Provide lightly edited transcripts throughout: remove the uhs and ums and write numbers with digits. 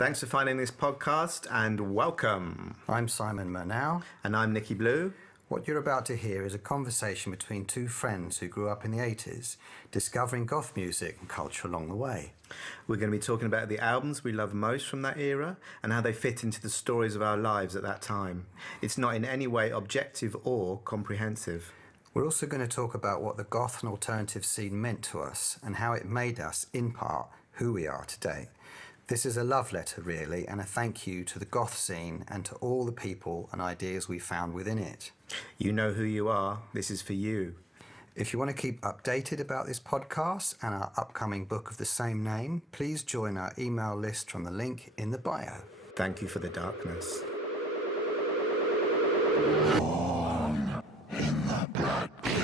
Thanks for finding this podcast and welcome. I'm Simon Murnau. And I'm Nicky Blue. What you're about to hear is a conversation between two friends who grew up in the 80s, discovering goth music and culture along the way. We're going to be talking about the albums we love most from that era and how they fit into the stories of our lives at that time. It's not in any way objective or comprehensive. We're also going to talk about what the goth and alternative scene meant to us and how it made us, in part, who we are today. This is a love letter, really, and a thank you to the goth scene and to all the people and ideas we found within it. You know who you are. This is for you. If you want to keep updated about this podcast and our upcoming book of the same name, please join our email list from the link in the bio. Thank you for the darkness. Born in the blood cave.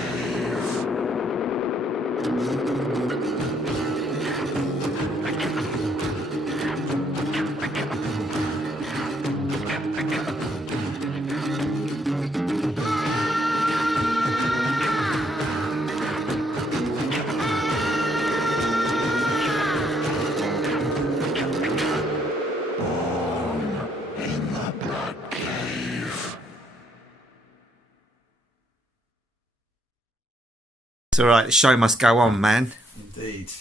It's all right. The show must go on, man. Indeed.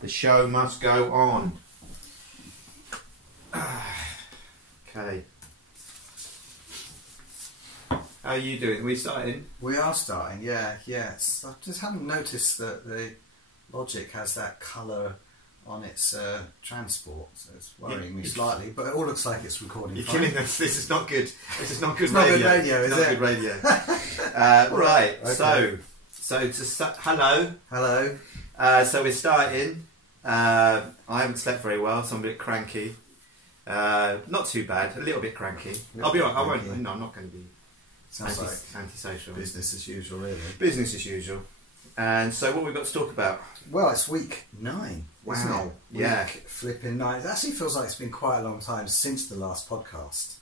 The show must go on. Okay. How are you doing? Are we starting? We are starting, yeah. I just haven't noticed that the Logic has that colour on its transport, so it's worrying me slightly, but it all looks like it's recording You're fine. kidding us. This is not good. This is not good It's not radio. good radio, is It's not it? good radio. Right. Okay. Hello. Hello. So we're starting. I haven't slept very well, so I'm a bit cranky. Not too bad. A little bit cranky. I'll be alright. I won't. Cranky. No, I'm not going to be Sounds like antisocial. business as usual, really. Business as usual. And so, what we've got to talk about? Well, it's week 9, isn't Wow. it? Yeah. Week flipping 9. It actually feels like it's been quite a long time since the last podcast.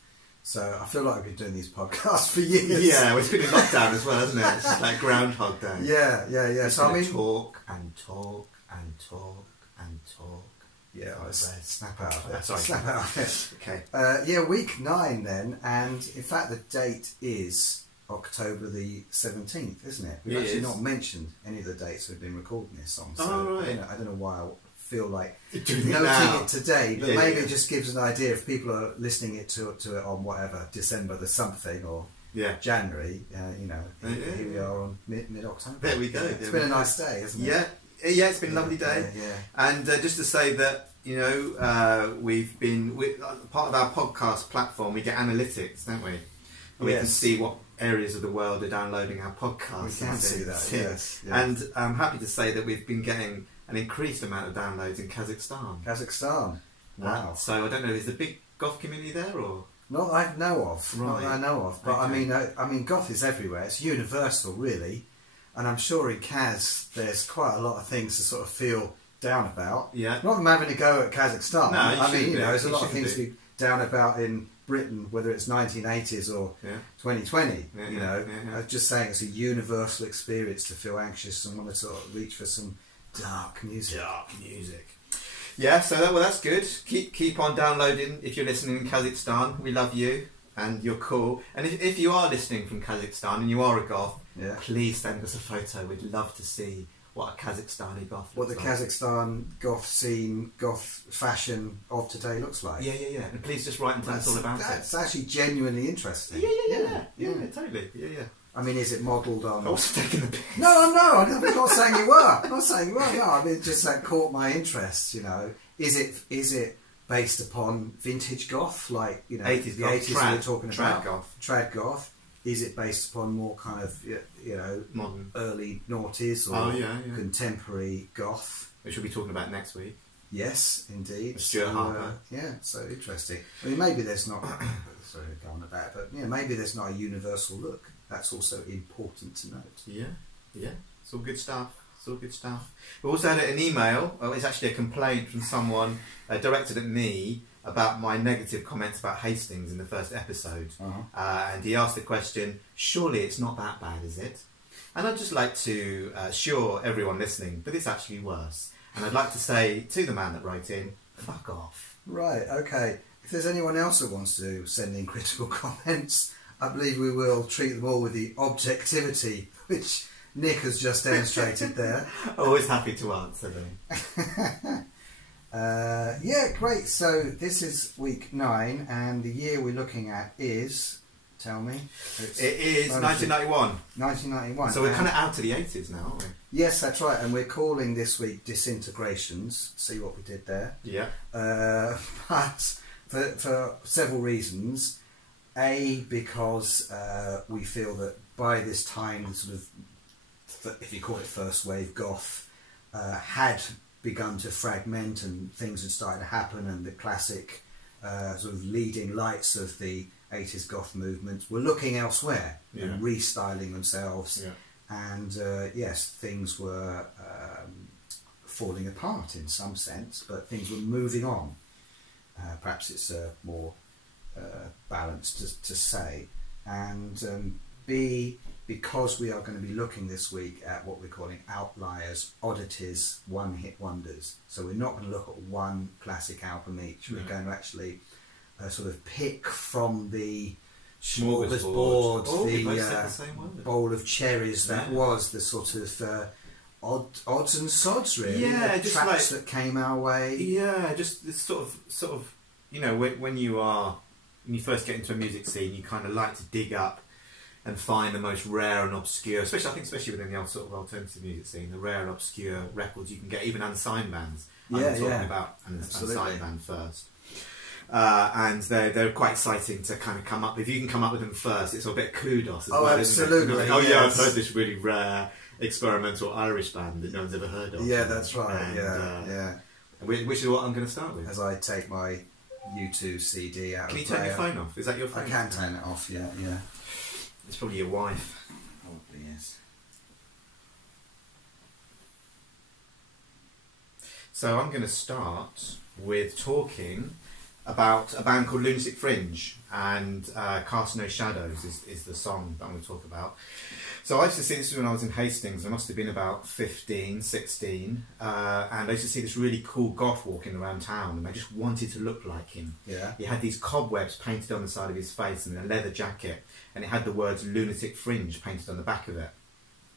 So I feel like I've been doing these podcasts for years. Yeah, well, it's been in lockdown as well, hasn't it? It's just like Groundhog Day. Yeah. So I mean, talk and talk and talk and talk. yeah, let's snap out of it. Sorry. Snap out of it. Okay. Week 9 then, and in fact the date is October the 17th, isn't it? We've It actually is. not mentioned any of the dates we've been recording this on, so Oh, right. I don't know why I feel like Doing it noting now. it today, but Yeah, maybe yeah. it just gives an idea if people are listening to it on whatever, December the something or Yeah. January, here we are on mid-October. There we go. It's There been we a go. nice day, hasn't it? Yeah, it's been a lovely day. Yeah. And just to say that, we've been, part of our podcast platform, we get analytics, don't we? And we can Yes. see what areas of the world are downloading our podcasts. We can and see that, things. yes. And I'm happy to say that we've been getting an increased amount of downloads in Kazakhstan. Kazakhstan. Wow. So I don't know, is there a big goth community there or? Not that I know of. Not Right. that I know of. But Okay. I mean, goth is everywhere. It's universal, really. And I'm sure in Kaz, there's quite a lot of things to sort of feel down about. Yeah. Not I'm having a go at Kazakhstan. No, you I mean, shouldn't do. there's a You lot of shouldn't things to do. be down about in Britain, whether it's 1980s or Yeah. 2020. Yeah, you yeah, know, yeah. I'm just saying it's a universal experience to feel anxious and want to sort of reach for some dark music. Dark music. Yeah, so that's good. Keep on downloading if you're listening in Kazakhstan. We love you and you're cool. And if you are listening from Kazakhstan and you are a goth, Yeah. please send us a photo. We'd love to see what a Kazakhstani goth What the looks like. Kazakhstan goth scene, goth fashion of today looks like. Yeah. And please just write and tell us all about That's it. actually genuinely interesting. Yeah, totally. Yeah. I mean, is it modelled on? I was taking the piss. No, I'm not saying you were. I'm not saying you were. No, I mean, just that caught my interest. Is it based upon vintage goth, like 80s the goth, 80s we were talking about? trad-goth. Trad-goth. Is it based upon more kind of Modern. early noughties or Oh, yeah. contemporary goth? Which we'll be talking about next week. Yes, indeed. Stuart Harper. So interesting. I mean, maybe there's not. Sorry to go on about, but maybe there's not a universal look. That's also important to note. Yeah. It's all good stuff. We also had an email. It's actually a complaint from someone directed at me about my negative comments about Hastings in the first episode. And he asked the question, surely it's not that bad, is it? And I'd just like to assure everyone listening that it's actually worse. And I'd like to say to the man that wrote in, Fuck off. Right, okay. If there's anyone else that wants to send in critical comments, I believe we will treat them all with the objectivity which Nick has just demonstrated there. Always happy to answer them. Yeah, great. So this is week 9, and the year we're looking at is, tell me. It is 1991. 1991. So we're kind of out to the 80s now, aren't we? Yes, that's right. And we're calling this week Disintigrations. See what we did there? Yeah. But for several reasons. A, because we feel that by this time, the sort of, if you call it first wave goth, had begun to fragment and things had started to happen, and the classic sort of leading lights of the 80s goth movement were looking elsewhere and restyling themselves. Yeah. And yes, things were falling apart in some sense, but things were moving on. Perhaps it's more balanced to say. And B, because we are going to be looking this week at what we're calling outliers, oddities, one-hit wonders. So we're not going to look at one classic album each. We're going to actually sort of pick from the smorgasbord, the bowl of cherries that was the sort of odds and sods, really. Yeah, just tracks that came our way. Yeah, just this sort of, you know, when you first get into a music scene, you kind of like to dig up and find the most rare and obscure, especially within the sort of alternative music scene, the rare and obscure records you can get, even unsigned bands. I'm talking about an unsigned band first. And they're quite exciting to kind of come up. If you can come up with them first, it's a bit kudos as well. Absolutely. Like, yeah, I've heard this really rare experimental Irish band that no one's ever heard of. Yeah, that's right. And, which is what I'm going to start with. As I take my U2 CD out. Can you turn your phone off? Is that your phone? I can turn it off. Yeah. It's probably your wife. Probably is. So I'm going to start with talking about a band called Lunatic Fringe, and Cast No Shadows is the song that I'm going to talk about. So I used to see this when I was in Hastings. I must have been about 15, 16, and I used to see this really cool goth walking around town, and I just wanted to look like him. Yeah. He had these cobwebs painted on the side of his face and a leather jacket, and it had the words Lunatic Fringe painted on the back of it.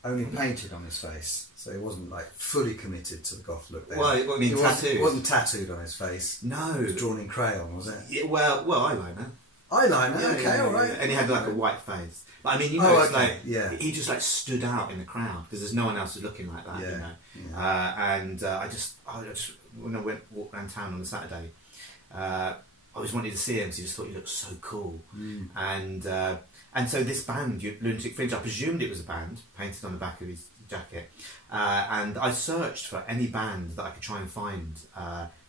Only painted on his face, so he wasn't like fully committed to the goth look there. Well, I mean, tattooed. It wasn't tattooed on his face. No. It was drawn in crayon, was it? Yeah, well, eyeliner. Eyeliner, Yeah, okay, all right. And he had like a white face. But, I mean, you know, it's like he just like stood out in the crowd because there's no one else who's looking like that, you know. Yeah. And I just when I walked around town on a Saturday, I always wanted to see him because I just thought he looked so cool. And so this band, Lunatic Fringe, I presumed it was a band painted on the back of his jacket, and I searched for any band that I could try and find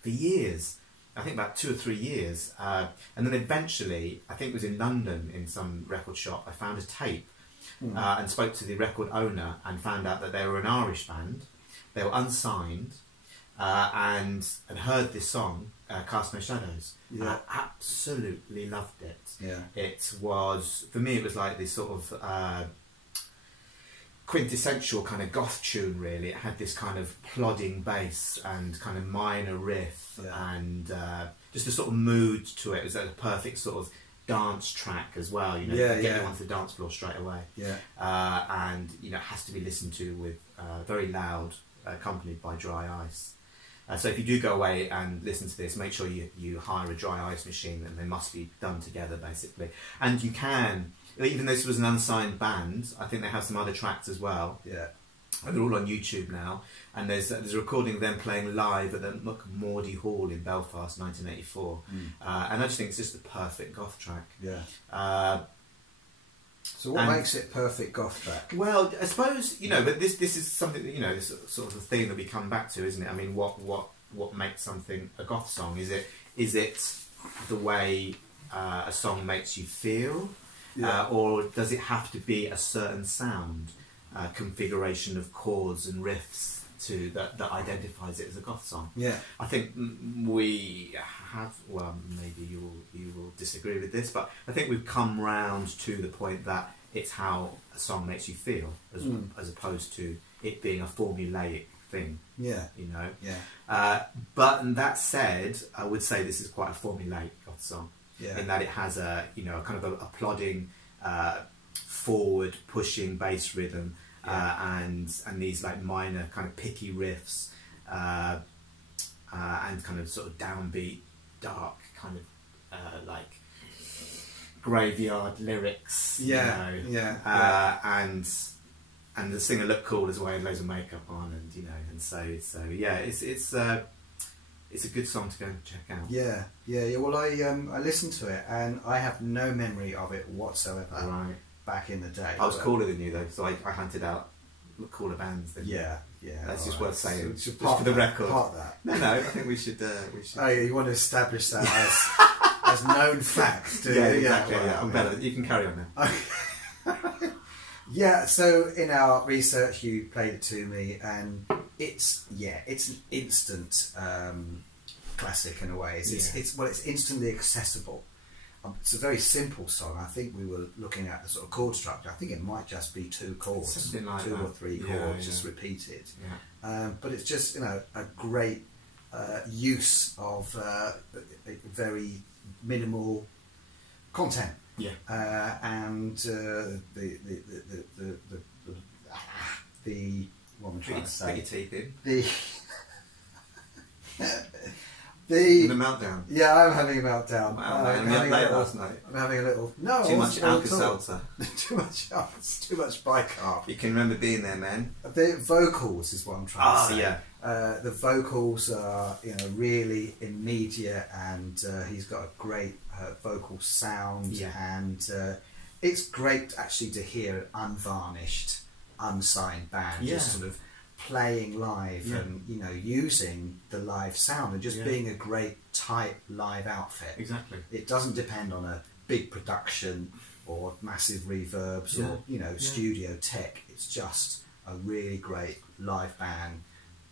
for years. I think about 2 or 3 years, and then eventually, I think it was in London in some record shop, I found a tape and spoke to the record owner and found out that they were an Irish band. They were unsigned, and heard this song, Cast No Shadows. Yeah. I absolutely loved it. Yeah. It was, for me, it was like this sort of quintessential kind of goth tune, really. It had this kind of plodding bass and kind of minor riff and just a sort of mood to it. It was a perfect sort of dance track as well, you know, get you onto the dance floor straight away. Yeah. And, you know, it has to be listened to with very loud, accompanied by dry ice. So if you do go away and listen to this, make sure you hire a dry ice machine, and they must be done together, basically. And you can, even though this was an unsigned band, I think they have some other tracks as well. Yeah. And they're all on YouTube now. And there's a recording of them playing live at the Macmordy Hall in Belfast, 1984. And I just think it's just the perfect goth track. Yeah. So what makes it perfect goth track? Well, I suppose, you know, but this is something that, you know, this sort of a theme that we come back to, isn't it? I mean, what makes something a goth song? Is it the way a song makes you feel, or does it have to be a certain sound, configuration of chords and riffs that identifies it as a goth song? Yeah, I think we have. Well, maybe you will disagree with this, but I think we've come round to the point that it's how a song makes you feel, as opposed to it being a formulaic thing. Yeah. You know. Yeah. But that said, I would say this is quite a formulaic goth song. Yeah. In that it has a kind of a plodding, forward pushing bass rhythm, and these like minor kind of picky riffs, and kind of sort of downbeat, dark kind of like graveyard lyrics. Yeah. You know? Yeah. And the singer looked cool as well, with loads of makeup on, and and so yeah, it's a good song to go and check out. Yeah. Well, I listened to it and I have no memory of it whatsoever. Right. Back in the day. I was cooler than you though, so I hunted out cooler bands. Yeah. That's just worth saying. So just for the record. Part that. No, I think we should. Oh, yeah, you want to establish that as known fact, do you? Exactly. Well, I'm better. You can carry on now. Yeah, so in our research you played it to me and it's an instant classic in a way. It's instantly accessible. It's a very simple song. I think we were looking at the sort of chord structure. I think it might just be two chords, something like two that. or three chords just repeated. Yeah. But it's just a great use of very minimal content. Yeah. And the what am I trying to say? Put your teeth in. The meltdown. Yeah, I'm having a meltdown. Wow, man, we had late last night. I'm having a little. No, Too much Alka-Seltzer. Too much bicarb. You can remember being there, man. The vocals is what I'm trying to say. Yeah. The vocals are really immediate, and he's got a great vocal sound, and it's great actually to hear an unvarnished, unsigned band just sort of playing live and using the live sound and just being a great tight live outfit. Exactly. It doesn't depend on a big production or massive reverbs or studio tech. It's just a really great live band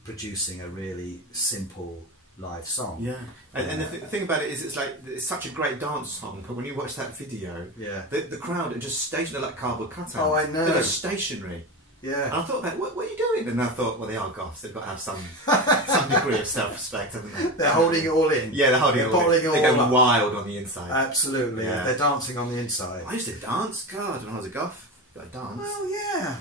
producing a really simple live song. Yeah, and the thing about it is, it's such a great dance song. But when you watch that video, the crowd are just stationary like cardboard cutouts. Oh, I know. They're just stationary. Yeah. And I thought about what are you doing? And I thought, well, they are goths. They've got to have some degree of self-respect, haven't they? They're holding it all in. Yeah, they're holding it all in. Bottling it all They're going up. wild on the inside. Absolutely. Yeah. They're dancing on the inside. I used to dance. God, when I was a goth, got to dance. Well, yeah.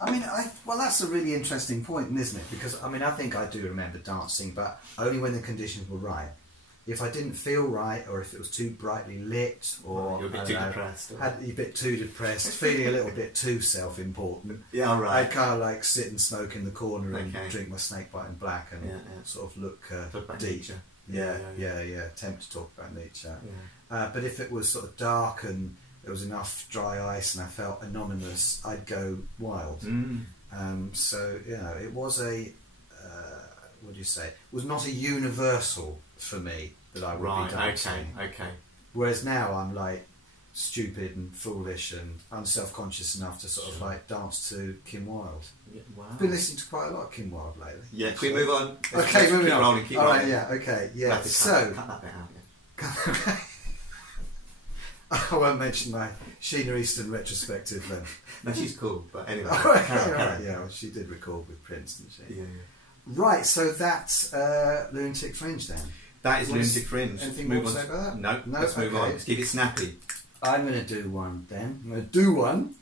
I mean, that's a really interesting point, isn't it? Because I think I do remember dancing, but only when the conditions were right. If I didn't feel right, or if it was too brightly lit, or you're a bit too depressed, a bit too depressed, feeling a little bit too self-important. Yeah, right. I'd kind of like sit and smoke in the corner and drink my snakebite in black and sort of look deep. Yeah. Attempt to talk about nature. Yeah. But if it was sort of dark and there was enough dry ice and I felt anonymous, I'd go wild. So it was a what do you say? It was not a universal for me that I would be dancing. Okay. Whereas now I'm like stupid and foolish and unself-conscious enough to sort of like dance to Kim Wilde. Yeah, wow. I've been listening to quite a lot of Kim Wilde lately. Yeah, can we move on? Okay, moving on. Rolling, keep All right, rolling. yeah, okay, yeah. We'll have to So cut that bit out. Yeah. I won't mention my Sheena Easton retrospective then. No, she's cool, but anyway. Yeah, well, she did record with Prince, didn't she? Yeah. Right, so that's Lunatic Fringe then. That is Lunatic Fringe. Anything more to say about that? No, let's move on. Let's keep it snappy. I'm going to do one then. I'm going to do one,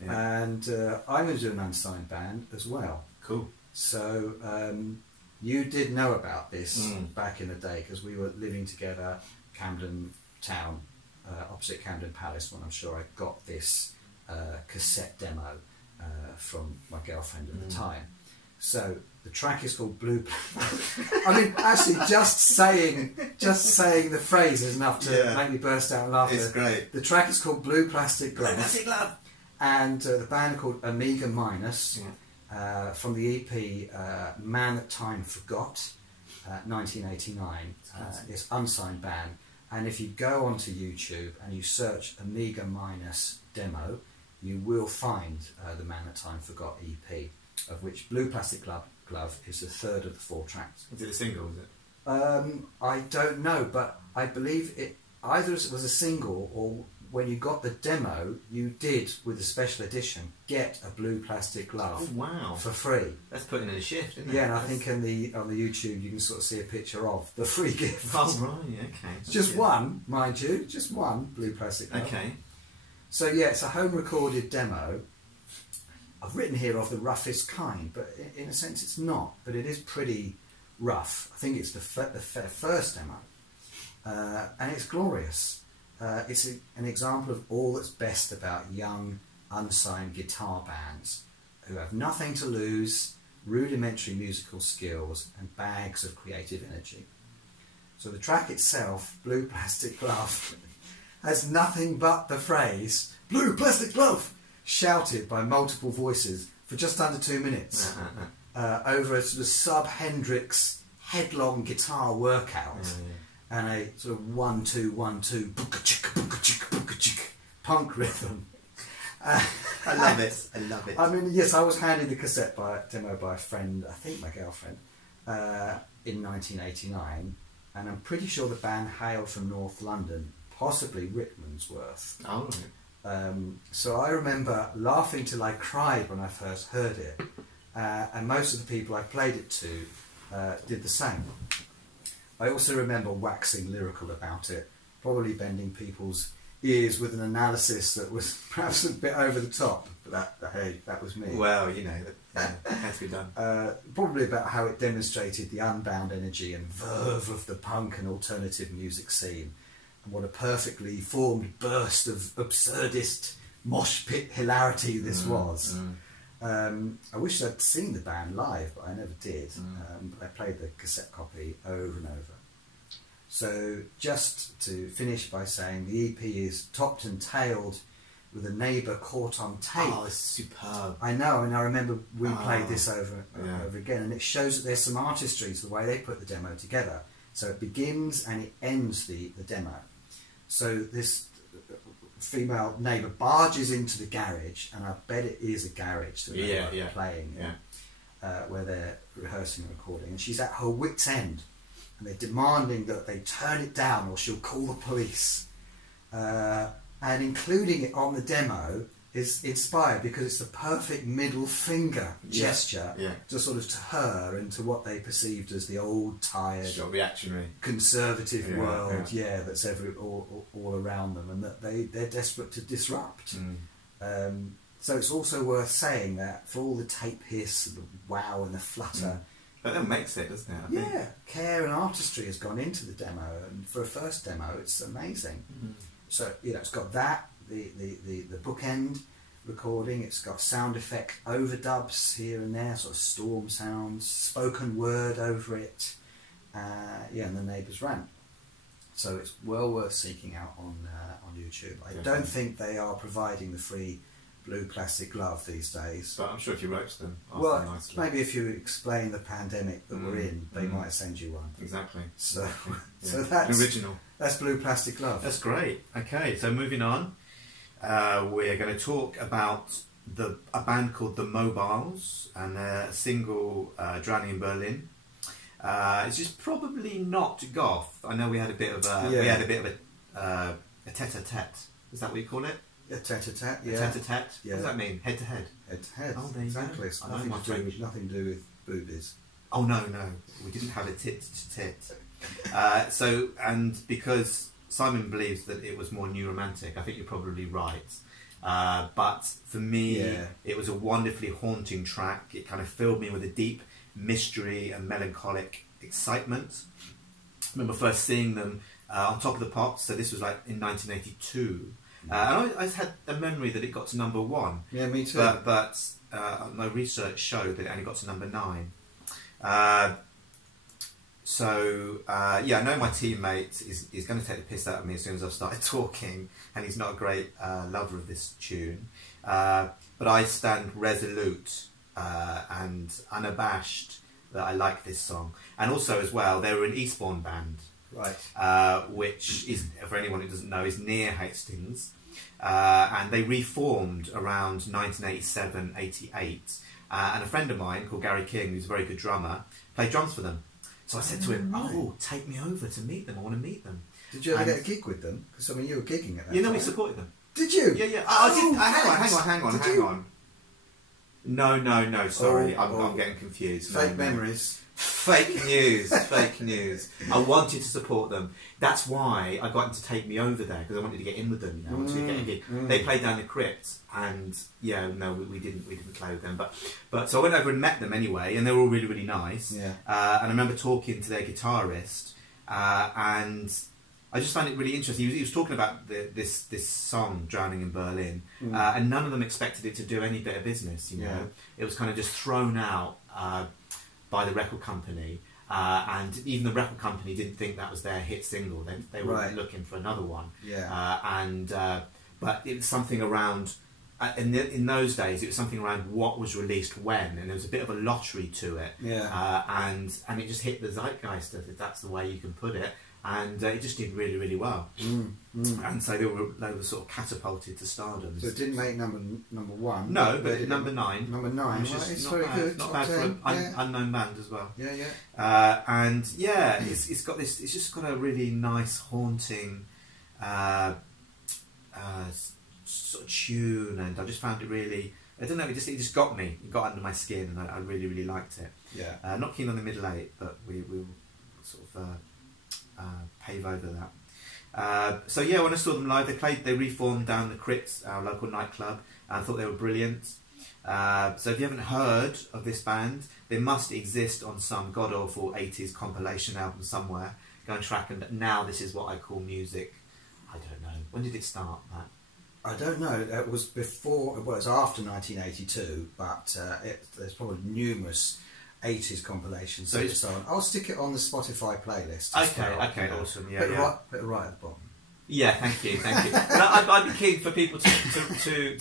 Yeah. and I'm going to do an unsigned band as well. Cool. So you did know about this back in the day because we were living together, Camden Town, opposite Camden Palace, when I'm sure I got this cassette demo from my girlfriend at the time. So the track is called Blue. I mean, actually, just saying the phrase is enough to make me burst out laughing. It's great. The track is called Blue Plastic Glove. Blue Plastic Glove. And the band are called Omega Minus, from the EP Man That Time Forgot, 1989. It's unsigned band. And if you go onto YouTube and you search Omega Minus demo, you will find the Man That Time Forgot EP, of which Blue Plastic Glove is the third of the 4 tracks. Is it a single, is it? I don't know, but I believe it either was a single or when you got the demo, you did, with the special edition, get a blue plastic glove. Oh, wow. For free. That's putting in a shift, isn't it? Yeah, and I think on the YouTube you can sort of see a picture of the free gift. Oh, right, okay. Just one, mind you, just one blue plastic glove. Okay. So yeah, it's a home recorded demo. I've written here of the roughest kind, but in a sense it's not, but it is pretty rough. I think it's the first demo, and it's glorious. It's an example of all that's best about young, unsigned guitar bands who have nothing to lose, rudimentary musical skills, and bags of creative energy. So the track itself, Blue Plastic Glove, has nothing but the phrase, "Blue Plastic Glove," shouted by multiple voices for just under 2 minutes over a sort of sub-Hendrix headlong guitar workout and a sort of 1-2-1-2 punk rhythm. I love it. I love it. I mean, yes, I was handed the cassette demo by a friend, I think my girlfriend, in 1989, and I'm pretty sure the band hailed from North London, possibly Rickmansworth. Oh, right. So I remember laughing till I cried when I first heard it, and most of the people I played it to did the same. I also remember waxing lyrical about it, probably bending people's ears with an analysis that was perhaps a bit over the top, but hey, that was me. Well, you know, that has to be done. Probably about how it demonstrated the unbound energy and verve of the punk and alternative music scene. What a perfectly formed burst of absurdist mosh pit hilarity this was. I wish I'd seen the band live, but I never did. But I played the cassette copy over and over. So just to finish by saying the EP is topped and tailed with a neighbour caught on tape. Oh, it's superb. I know, and I remember we played this over again, and it shows that there's some artistry to the way they put the demo together. So it begins and it ends the demo. So this female neighbour barges into the garage, and I bet it is a garage that they're playing in, where they're rehearsing and recording, and she's at her wit's end, and they're demanding that they turn it down or she'll call the police. And including it on the demo is inspired because it's the perfect middle finger gesture to sort of to her and to what they perceived as the old, tired, reactionary, conservative world, that's all around them, and that they're desperate to disrupt. So it's also worth saying that for all the tape hiss, and the wow and the flutter, but that makes it, doesn't it? I think. Care and artistry has gone into the demo, and for a first demo, it's amazing. So it's got that. The bookend recording, it's got sound effect overdubs here and there, sort of storm sounds, spoken word over it, and the neighbours rant. So it's well worth seeking out on YouTube. I don't think they are providing the free blue plastic glove these days. But I'm sure if you wrote to them, nicely. Maybe if you explain the pandemic that we're in, they might send you one. Exactly. So that's original. That's blue plastic glove. That's great. Okay, so moving on, we're going to talk about a band called the Mobiles and their single "Drowning in Berlin." It's just probably not goth. I know we had a bit of a tete-a-tete. Is that what you call it? A tete-a-tete. Yeah. Tete-a-tete. Yeah. What does that mean? Head to head. Head to head. Oh, there you exactly. go. It's nothing to do with boobies. Oh no, we didn't have a tit to tit. And because Simon believes that it was more new romantic, I think you're probably right. But for me, it was a wonderfully haunting track. It kind of filled me with a deep mystery and melancholic excitement. I remember first seeing them on Top of the Pops, so this was like in 1982. And I had a memory that it got to number 1. Yeah, me too. But my research showed that it only got to number 9. I know my teammate is going to take the piss out of me as soon as I've started talking, and he's not a great lover of this tune. But I stand resolute and unabashed that I like this song. And also as well, they were an Eastbourne band, right? Which is, for anyone who doesn't know, is near Hastings. And they reformed around 1987-88. And a friend of mine called Gary King, who's a very good drummer, played drums for them. So I said to him, "Oh, take me over to meet them. I want to meet them." Did you ever get a gig with them? Because I mean, you were gigging at that time. We supported them. Did you? Yeah. Oh, Hang on. No. Sorry, I'm getting confused. Fake memories. Fake news. I wanted to support them. That's why I got them to take me over there, because I wanted to get in with them. I wanted to get a gig. They played down the crypt, and we didn't play with them. But so I went over and met them anyway, and they were all really, really nice. Yeah. And I remember talking to their guitarist, and I just found it really interesting. He was talking about this song, "Drowning in Berlin," and none of them expected it to do any bit of business. It was kind of just thrown out by the record company, and even the record company didn't think that was their hit single. They were looking for another one. But it was something around. In those days, it was something around what was released when, and there was a bit of a lottery to it. And it just hit the zeitgeist, if that's the way you can put it. And it just did really, really well. And so they were sort of catapulted to stardom. So it didn't make number one. No, but number 9. Number 9, which is it's not very bad. good. Not bad for an unknown band as well. Yeah. It's got this. It's just got a really nice, haunting sort of tune, and I just found it really. I don't know. It just got me. It got under my skin, and I really, really liked it. Not keen on the middle 8, but we will sort of. Pave over that. So when I saw them live, they reformed down the Crypt, our local nightclub, and I thought they were brilliant. So if you haven't heard of this band, they must exist on some god-awful 80s compilation album somewhere. Go and track them. Now This Is What I Call Music. I don't know. When did it start, Matt? I don't know. It was before, well, it was after 1982, but there's probably numerous 80s compilations. So I'll stick it on the Spotify playlist. Okay, awesome. Put it right at the bottom. Yeah, thank you. I'd be keen for people to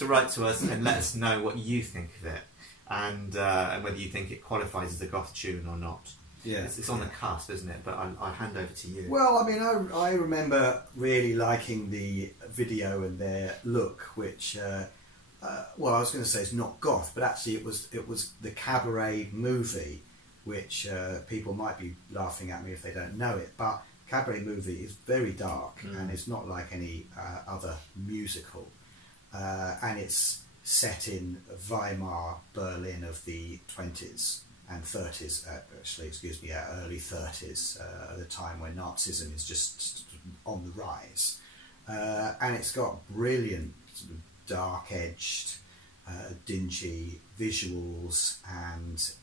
write to us and let us know what you think of it, and whether you think it qualifies as a goth tune or not. Yeah, it's on the cusp, isn't it? But I'll hand over to you. Well, I mean, I remember really liking the video and their look, which. Well, I was going to say it's not goth, but actually it was the Cabaret movie, which people might be laughing at me if they don't know it. But Cabaret movie is very dark and it's not like any other musical, and it's set in Weimar Berlin of the 20s and 30s, early 30s, at the time when Nazism is just on the rise, and it's got brilliant. Sort of dark-edged, dingy visuals, and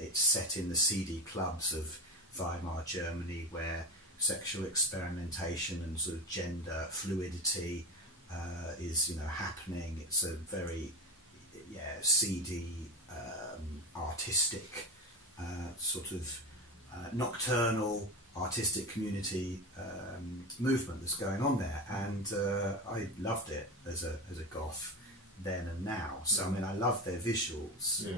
it's set in the seedy clubs of Weimar Germany, where sexual experimentation and sort of gender fluidity is happening. It's a very seedy, artistic, sort of nocturnal artistic community movement that's going on there, and I loved it as a goth then and now. So I mean, I love their visuals.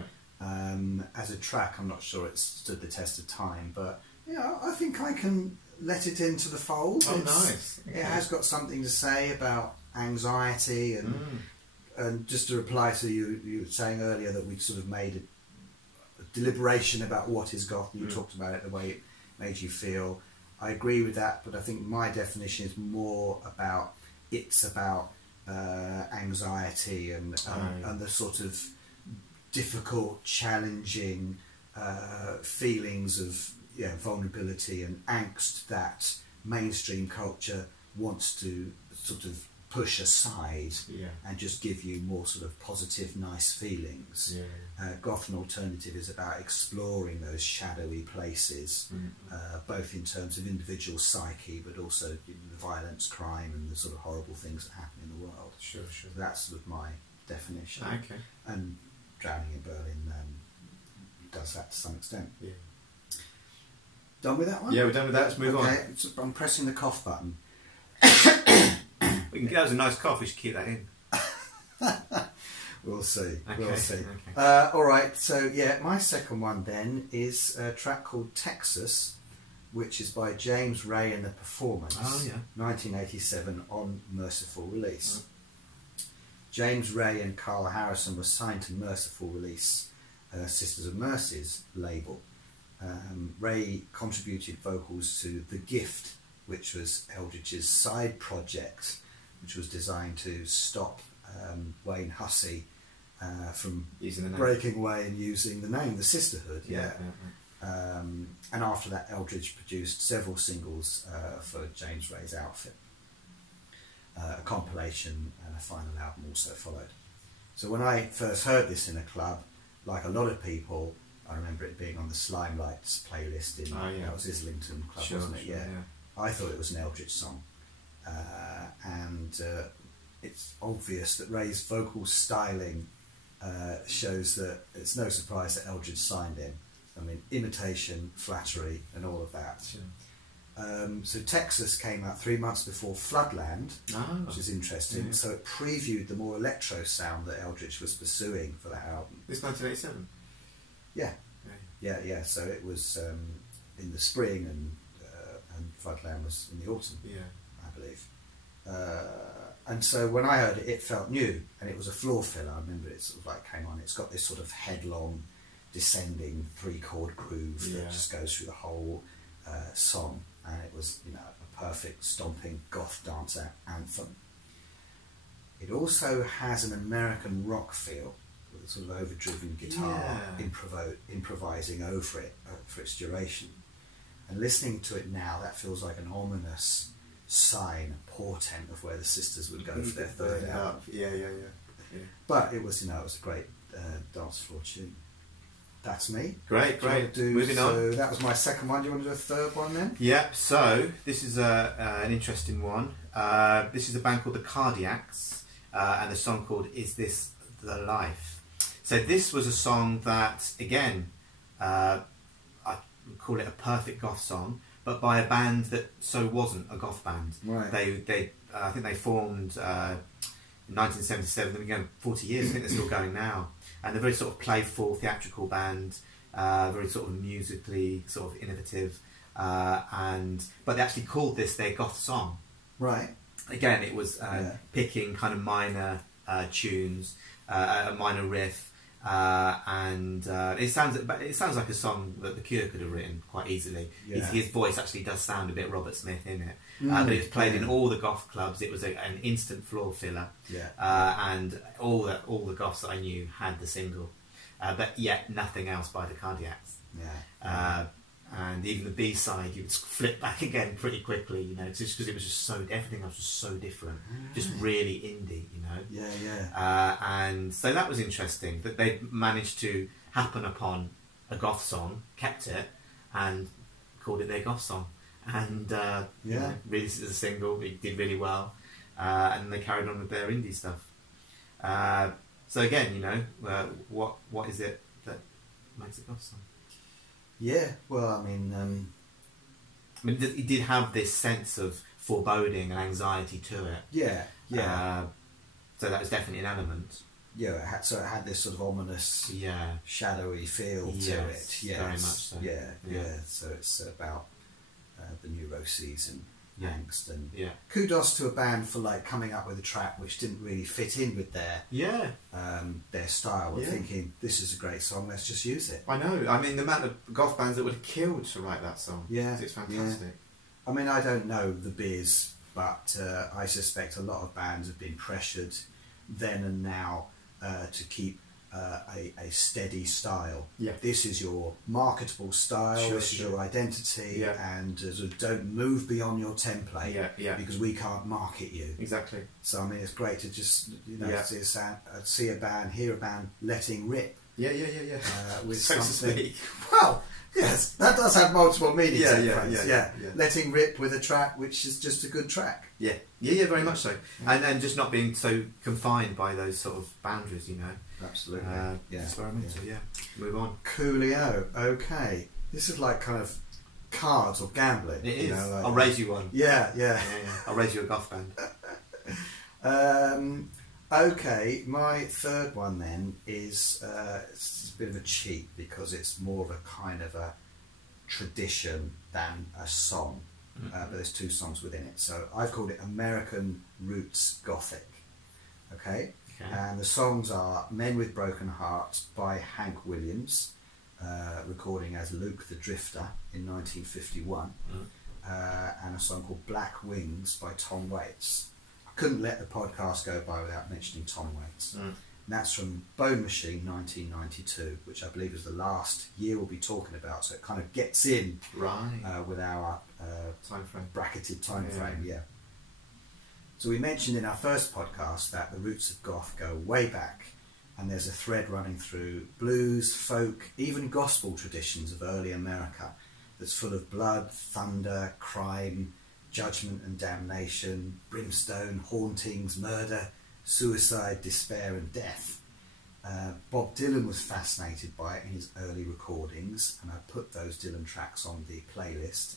As a track, I'm not sure it's stood the test of time, but I think I can let it into the fold. Nice. Okay. It has got something to say about anxiety, and just to reply to you were saying earlier that we'd sort of made a deliberation about what is goth, and you talked about it the way it made you feel. I agree with that, but I think my definition is more about anxiety and the sort of difficult, challenging feelings of vulnerability and angst that mainstream culture wants to sort of push aside and just give you more sort of positive, nice feelings. Goth and Alternative is about exploring those shadowy places, both in terms of individual psyche, but also the violence, crime, and the sort of horrible things that happen in the world. Sure. So that's sort of my definition. Okay. And Drowning in Berlin does that to some extent. Done with that one? Yeah, we're done with that. Let's move on. Okay, so I'm pressing the cough button. That was a nice cough. We should keep that in. We'll see. Okay. We'll see. Okay. All right. So my second one then is a track called Texas, which is by James Ray and the Performance. 1987 on Merciful Release. James Ray and Carl Harrison were signed to Merciful Release, Sisters of Mercy's label, Ray contributed vocals to The Gift, which was Eldridge's side project, which was designed to stop Wayne Hussey from breaking away and using the name, the Sisterhood. And after that, Eldridge produced several singles for James Ray's outfit. A compilation and a final album also followed. So when I first heard this in a club, like a lot of people, I remember it being on the Slime Lights playlist in that was Islington Club, wasn't it? Yeah. I thought it was an Eldritch song, and it's obvious that Ray's vocal styling shows that it's no surprise that Eldritch signed him. I mean, imitation, flattery, and all of that. So Texas came out 3 months before Floodland, which is interesting. So it previewed the more electro sound that Eldritch was pursuing for that album. This 1987. Yeah. So it was in the spring, and Floodland was in the autumn. I believe. And so when I heard it, it felt new, and it was a floor filler. I remember it sort of like came on. It's got this sort of headlong, descending 3-chord groove that just goes through the whole song, and it was, you know, a perfect stomping goth dance anthem. It also has an American rock feel with a sort of overdriven guitar improvising over it for its duration. And listening to it now, that feels like an ominous sign, portent of where the Sisters would go for their third album. But it was, you know, it was a great dance floor tune. That's me. Great. Moving on. So that was my second one. Do you want to do a third one then? Yep. So this is an interesting one. This is a band called the Cardiacs, and a song called "Is This the Life?" So this was a song that, again, I would call it a perfect goth song, but by a band that wasn't a goth band. Right. They I think they formed in 1977. They've been going 40 years. I think they're still going now. And they're very sort of playful, theatrical band, very sort of musically sort of innovative, but they actually called this their goth song. Right. Again, it was picking kind of minor tunes, a minor riff, and it sounds like a song that The Cure could have written quite easily. His voice actually does sound a bit Robert Smith in it, but it was played in all the goth clubs. It was an instant floor filler, and all the goths that I knew had the single, but yet nothing else by the Cardiacs. And even the B-side, you would flip back again pretty quickly, you know, just because it was just everything else was so different, just really indie, you know. And so that was interesting that they managed to happen upon a goth song, kept it, and called it their goth song, and you know, released it as a single. It did really well, and they carried on with their indie stuff. So again, you know, what is it that makes a goth song? Yeah, well, I mean, it did have this sense of foreboding and anxiety to it. So that was definitely an element. It had this sort of ominous, shadowy feel to it. Very much so. So it's about the neuroses and angst, and Yeah. kudos to a band for like coming up with a track which didn't really fit in with their style. Of thinking, this is a great song, let's just use it. I know. I mean, the amount of goth bands that would have killed to write that song. Yeah, it's fantastic. I mean, I don't know the biz, but I suspect a lot of bands have been pressured then and now to keep a steady style. Yeah. This is your marketable style, this is your identity, and don't move beyond your template because we can't market you. Exactly. So I mean, it's great to just see a band, hear a band letting rip. With so something. to speak. Well, yes, that does have multiple meanings. Yeah. Letting rip with a track which is just a good track. Yeah, very much so. And just not being so confined by those sort of boundaries, you know. Absolutely. Experimental. Move on. Coolio. Okay, this is like kind of cards or gambling. It is. You know, like, I'll raise you one. Yeah. I'll raise you a goth band. Okay, my third one then is it's a bit of a cheat because it's more of a kind of a tradition than a song, but there's two songs within it. So I've called it American Roots Gothic. Okay, and the songs are Men with Broken Hearts by Hank Williams, recording as Luke the Drifter in 1951, and a song called Black Wings by Tom Waits. I couldn't let the podcast go by without mentioning Tom Waits. And that's from Bone Machine 1992, which I believe is the last year we'll be talking about, so it kind of gets in with our time frame. Bracketed time frame. Yeah. So we mentioned in our first podcast that the roots of goth go way back, and there's a thread running through blues, folk, even gospel traditions of early America that's full of blood, thunder, crime, judgment and damnation, brimstone, hauntings, murder, suicide, despair and death. Bob Dylan was fascinated by it in his early recordings, and I put those Dylan tracks on the playlist.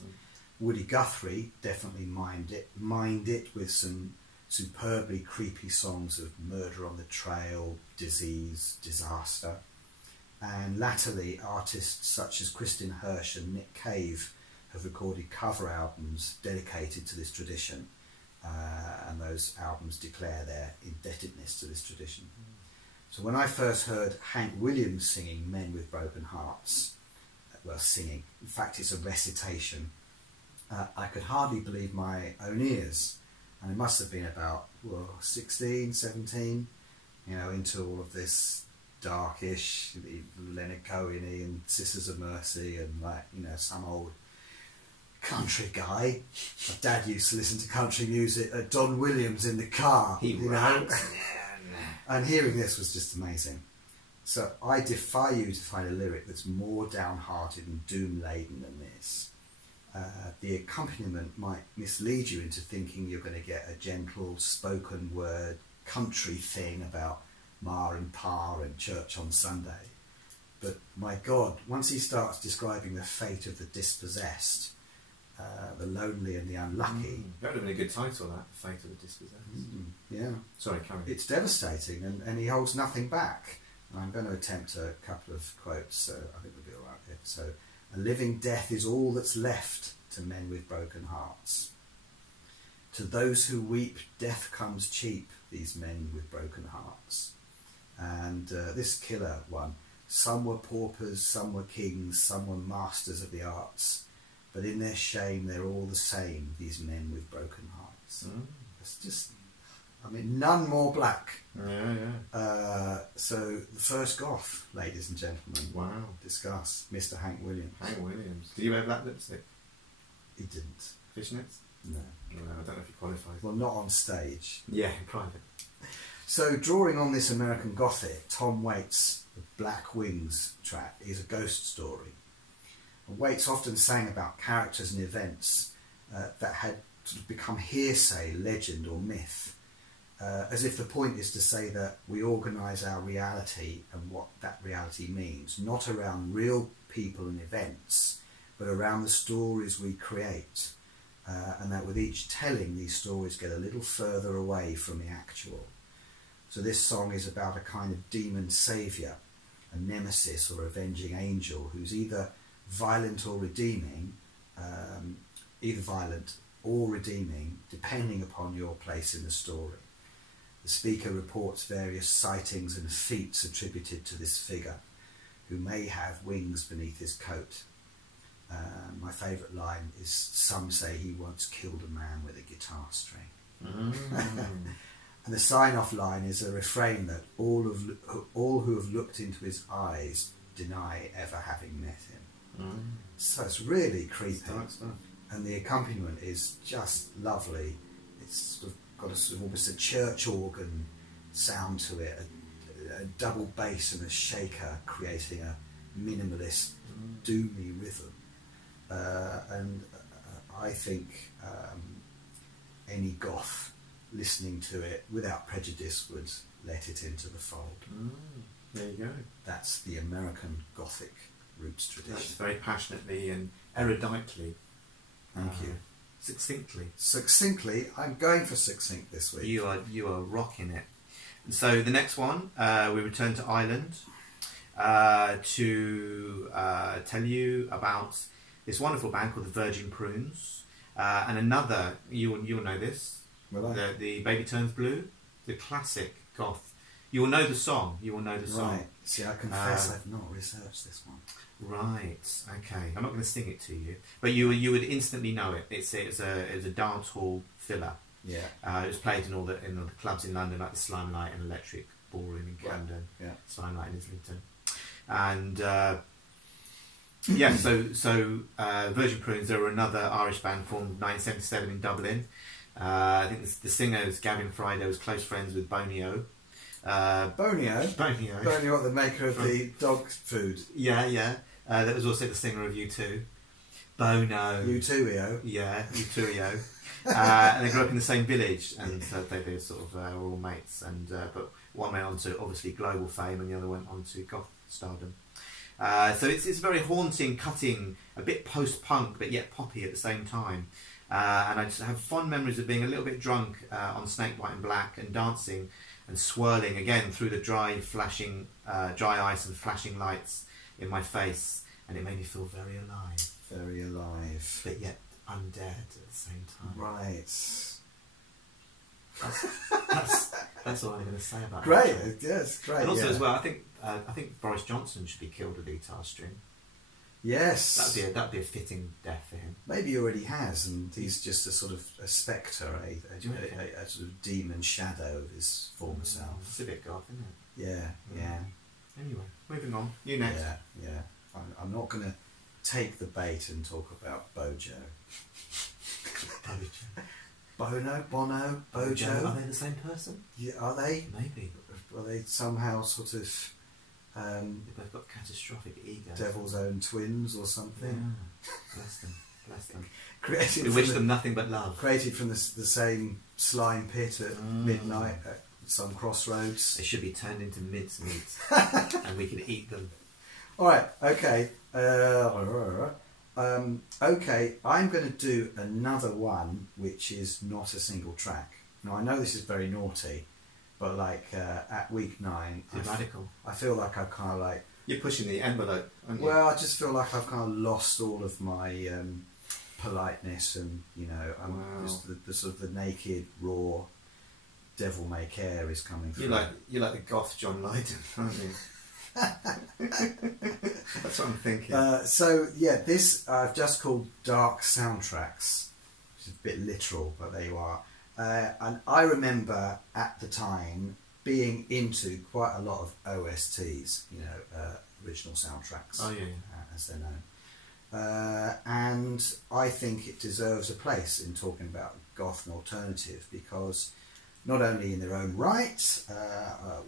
Woody Guthrie definitely mined it with some superbly creepy songs of murder on the trail, disease, disaster. And latterly, artists such as Kristin Hersh and Nick Cave have recorded cover albums dedicated to this tradition, and those albums declare their indebtedness to this tradition. So when I first heard Hank Williams singing Men with Broken Hearts, well, singing, in fact it's a recitation, I could hardly believe my own ears. And it must have been about 16, 17, into all of this darkish, Leonard Cohen-y and Sisters of Mercy and some old country guy. My dad used to listen to country music, Don Williams in the car. And hearing this was just amazing. So I defy you to find a lyric that's more downhearted and doom-laden than this. The accompaniment might mislead you into thinking you're going to get a gentle spoken word country thing about Ma and Pa and church on Sunday. But my God, once he starts describing the fate of the dispossessed, the lonely and the unlucky... That would have been a good title, that, Fate of the Dispossessed. Yeah. Sorry, Karen. It's devastating, and he holds nothing back. And I'm going to attempt a couple of quotes, so I think we'll be all right here. So, a living death is all that's left to men with broken hearts. To those who weep, death comes cheap, these men with broken hearts. And this killer one, some were paupers, some were kings, some were masters of the arts, but in their shame they're all the same, these men with broken hearts. It's just, none more black. So the first goth, ladies and gentlemen. Wow. Discuss Mr. Hank Williams. Hank Williams. Did you wear black lipstick? He didn't. Fishnets? No. No, I don't know if he qualifies. Well, not on stage. Yeah, in private. So drawing on this American Gothic, Tom Waits' Black Wings track is a ghost story. Waits often sang about characters and events that had sort of become hearsay, legend or myth, as if the point is to say that we organise our reality and what that reality means, not around real people and events, but around the stories we create, and that with each telling these stories get a little further away from the actual. So this song is about a kind of demon saviour, a nemesis or avenging angel who's either violent or redeeming, depending upon your place in the story. The speaker reports various sightings and feats attributed to this figure, who may have wings beneath his coat. My favourite line is, some say he once killed a man with a guitar string. And the sign-off line is a refrain that all who have looked into his eyes deny ever having met him. So it's really creepy. And the accompaniment is just lovely. It's sort of got almost a church organ sound to it, a double bass and a shaker creating a minimalist, doomy rhythm. And I think any goth listening to it without prejudice would let it into the fold. There you go. That's the American Gothic roots tradition. That's very passionately and eruditely. Thank you. Succinctly. Succinctly, I'm going for succinct this week. You are rocking it. And so the next one, we return to Ireland to tell you about this wonderful band called the Virgin Prunes, and another, you'll know this, Will I? the Baby Turns Blue, the classic goth You will know the song. You will know the song. Right. See, I confess I've not researched this one. Right. Okay. I'm not going to sing it to you, but you would instantly know it. It was a dance hall filler. Yeah. It was played in all the clubs in London, like the Slimelight and Electric Ballroom in Camden. Yeah. Slimelight in Islington, and yeah. So Virgin Prunes. They were another Irish band formed 1977 in Dublin. I think the singer was Gavin Friday. Was close friends with Bonio. Bonio, what, the maker of the dog food? Yeah. That was also the singer of U2. Bono. U2EO. Yeah, U2EO. And they grew up in the same village, and they sort of were all mates. And but one went on to obviously global fame, and the other went on to goth stardom. So it's very haunting, cutting, a bit post-punk, but yet poppy at the same time. And I just have fond memories of being a little bit drunk on Snake White and Black and dancing and swirling again through the dry ice and flashing lights in my face, and it made me feel very alive. Very alive. But yet undead at the same time. Right. That's all I'm going to say about it. Great, yes, great. And also as well, I think Boris Johnson should be killed with a guitar string. Yes. That'd be a fitting death for him. Maybe he already has, and he's just a sort of a spectre, a sort of demon shadow of his former self. It's a bit goth, isn't it? Yeah. Anyway, moving on. You next. Yeah. I'm not going to take the bait and talk about Bojo. Bono, Bojo. Are they the same person? Yeah, are they? Maybe. Are they somehow sort of They've both got catastrophic egos. devil's own twins or something? Yeah. Bless them. We wish them nothing but love. Created from the same slime pit at midnight at some crossroads. They should be turned into mincemeat, and we can eat them. All right. Okay. Okay. I'm going to do another one, which is not a single track. Now I know this is very naughty, but like at week 9, It's radical. I feel like I've kind of like. You're pushing the envelope, aren't you? Well, I just feel like I've kind of lost all of my politeness, and just the sort of the naked, raw, devil-may-care is coming through. You're like the goth John Lydon, aren't you? That's what I'm thinking. So yeah, this I've just called Dark Soundtracks, which is a bit literal, but there you are. And I remember at the time being into quite a lot of OSTs, original soundtracks, as they're known. And I think it deserves a place in talking about goth and alternative, because not only in their own right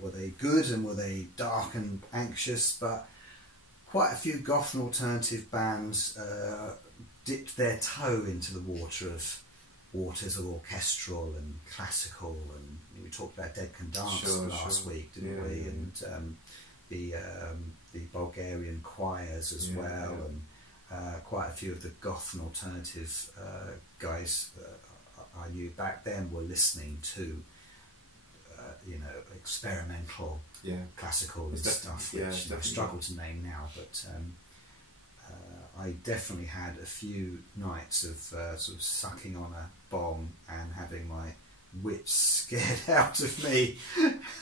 were they good and were they dark and anxious, but quite a few goth and alternative bands dipped their toe into the waters of orchestral and classical, and we talked about Dead Can Dance last week, didn't we? Yeah. And the Bulgarian choirs as well, and quite a few of the goth and alternative guys I knew back then were listening to experimental classical and stuff, which I struggle to name now, but I definitely had a few nights of sort of sucking on a bomb and having my wits scared out of me.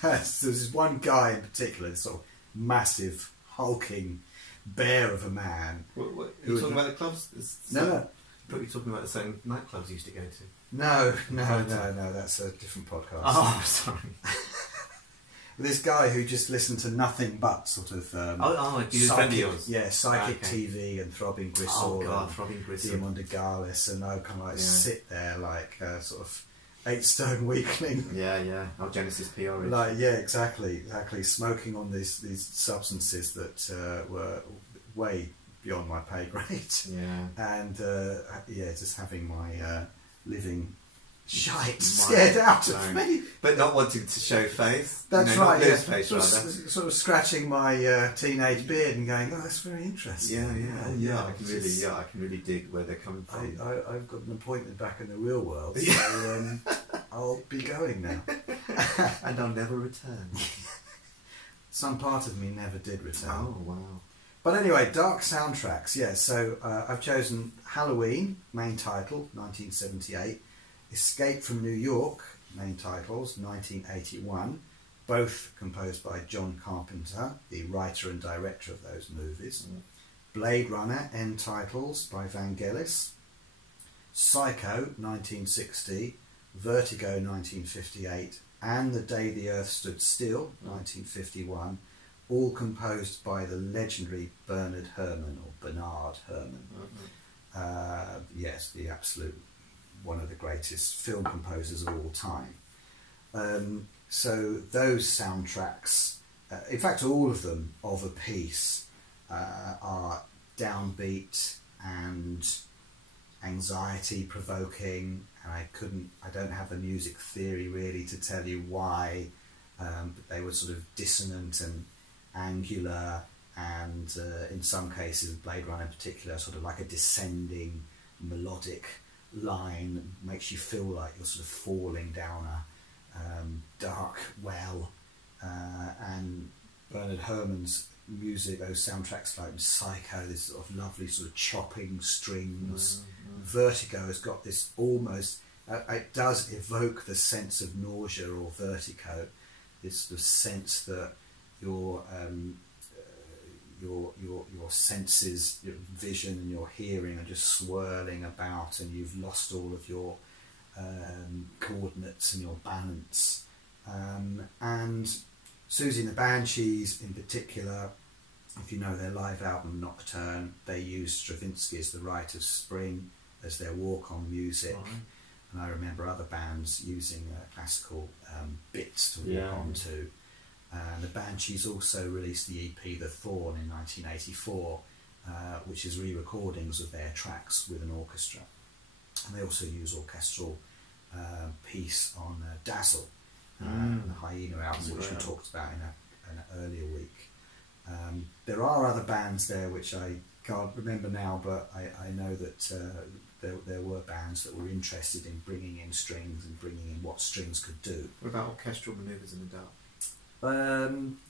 There's this one guy in particular, this sort of massive, hulking bear of a man. What are you talking about the clubs? No. But you're talking about the same nightclubs you used to go to. No, that's a different podcast. Oh, sorry. This guy who just listened to nothing but sort of psychic TV and Throbbing Gristle, Throbbing Gristle, Diamond Galis, and I kind of like sit there like sort of 8 stone weakling. Our Genesis PR. Exactly. Smoking on these substances that were way beyond my pay grade. And just having my living shite scared out of me, but not wanting to show face. That's right. Lose face, sort of scratching my teenage beard and going, "Oh, that's very interesting." I can really dig where they're coming from. I've got an appointment back in the real world, so I'll be going now, and I'll never return. Some part of me never did return. Oh wow! But anyway, Dark Soundtracks. Yeah, so I've chosen Halloween, main title, 1978. Escape from New York, main titles, 1981. both composed by John Carpenter, the writer and director of those movies. Blade Runner, End Titles by Vangelis. Psycho, 1960. Vertigo, 1958. And The Day the Earth Stood Still, 1951. All composed by the legendary Bernard Herrmann, or Bernard Herrmann. Yes, the absolute one of the greatest film composers of all time. So those soundtracks, in fact all of them of a piece, are downbeat and anxiety provoking, and I don't have the music theory really to tell you why, but they were sort of dissonant and angular, and in some cases, Blade Runner in particular, sort of like a descending melodic line, makes you feel like you're sort of falling down a dark well. And Bernard Herrmann's music, those soundtracks like Psycho, this sort of lovely sort of chopping strings. Vertigo has got this almost, it does evoke the sense of nausea or vertigo, this sort of sense that your senses, your vision and your hearing are just swirling about, and you've lost all of your coordinates and your balance. And Susie and the Banshees in particular, if you know their live album Nocturne, they use Stravinsky as the Rite of Spring as their walk-on music. And I remember other bands using classical bits to walk on to. The Banshees also released the EP The Thorn in 1984, which is re-recordings of their tracks with an orchestra. And they also use orchestral piece on Dazzle, the Hyena album, which we talked about in an earlier week. There are other bands there which I can't remember now, but I know that there were bands that were interested in bringing in strings and bringing in what strings could do. What about orchestral manoeuvres in the dark?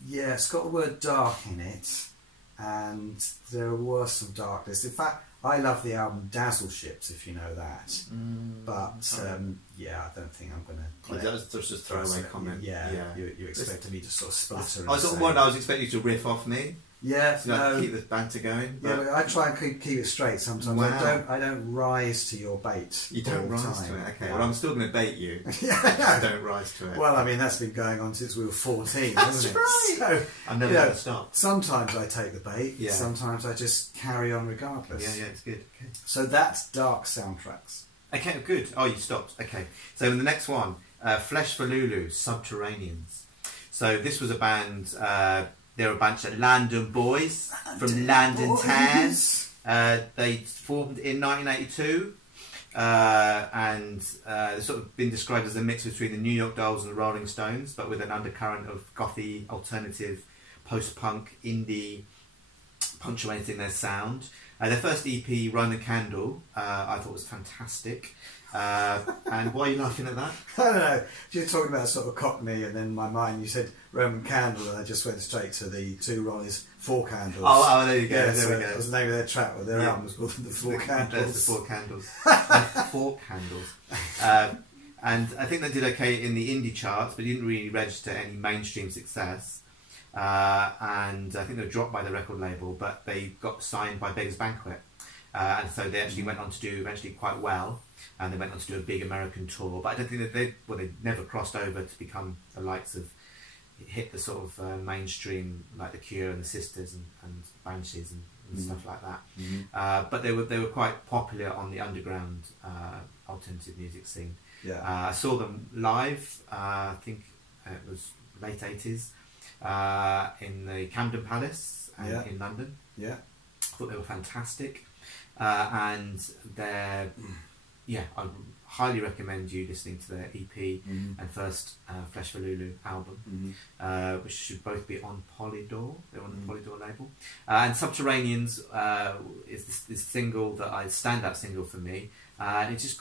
Yeah, it's got the word dark in it, and there was some darkness. In fact, I love the album Dazzle Ships, if you know that. But yeah, I don't think I'm going to. That was just a throwaway comment. Yeah, you expected me to sort of splatter. I was expecting you to riff off me. Yeah, so no. Keep the banter going. Yeah, but I try and keep it straight sometimes. Wow. I don't rise to your bait. You don't rise to it. Okay, well I'm still going to bait you. Yeah, don't rise to it. Well, I mean that's been going on since we were 14, That's hasn't it? right. So, I'm never going to stop. Sometimes I take the bait. Yeah. Sometimes I just carry on regardless. Yeah, it's good. Okay. So that's dark soundtracks. Okay, good. Oh, you stopped. Okay. So the next one, Flesh for Lulu, Subterraneans. So this was a band. They're a bunch of London boys from London town. They formed in 1982, and they've sort of been described as a mix between the New York Dolls and the Rolling Stones, but with an undercurrent of gothy, alternative, post-punk, indie punctuating their sound. Their first EP, Roman Candle, I thought was fantastic. And why are you laughing at that? I don't know. You were talking about sort of Cockney, and then in my mind you said Roman Candle, and I just went straight to the Two Rollies, Four Candles. Oh, there you go. Yeah, there we go. That was the name of their track. Well, their album was called The Four Candles. There's the Four Candles. Four Candles. And I think they did okay in the indie charts, but didn't really register any mainstream success. And I think they were dropped by the record label, but they got signed by Beggars Banquet. And so they actually went on to do eventually quite well, and they went on to do a big American tour. But I don't think that they never crossed over to become the likes of, hit the sort of mainstream like The Cure and the Sisters and Banshees and stuff like that. But they were quite popular on the underground alternative music scene. Yeah. I saw them live. I think it was late 80s in the Camden Palace in London. Yeah. I thought they were fantastic. And they're, I highly recommend you listening to their EP and first Flesh for Lulu album, which should both be on Polydor. They're on the Polydor label. And Subterraneans is this single that standout single for me. And it's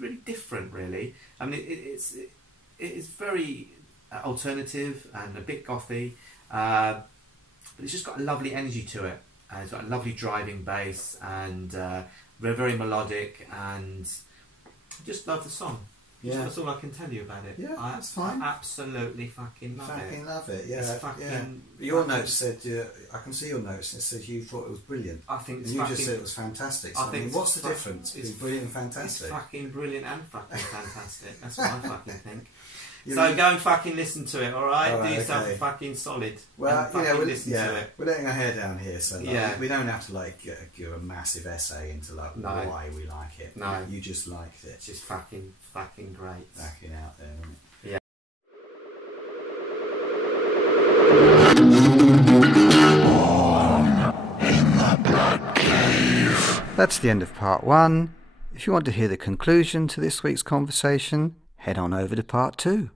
really different, really. I mean, it is very alternative and a bit gothy, but it's just got a lovely energy to it. It's got a lovely driving bass and very, very melodic, and I just love the song. Yeah. That's all I can tell you about it. Yeah, that's fine. I absolutely fucking love it. Love it. Yeah, it's fucking, yeah. Your notes said I can see your notes. It said you thought it was brilliant. I think it's and you just said it was fantastic. So I think what's the difference between brilliant and fantastic? It's fucking brilliant and fucking fantastic. That's what I fucking think. So go and fucking listen to it, alright? Do yourself a fucking solid. Well, listen to it. We're letting our hair down here, so we don't have to like give a massive essay into like why we like it. No, you just liked it. It's just fucking great. Fucking out there, isn't it? Yeah. In the Black Cave. That's the end of part 1. If you want to hear the conclusion to this week's conversation, head on over to part 2.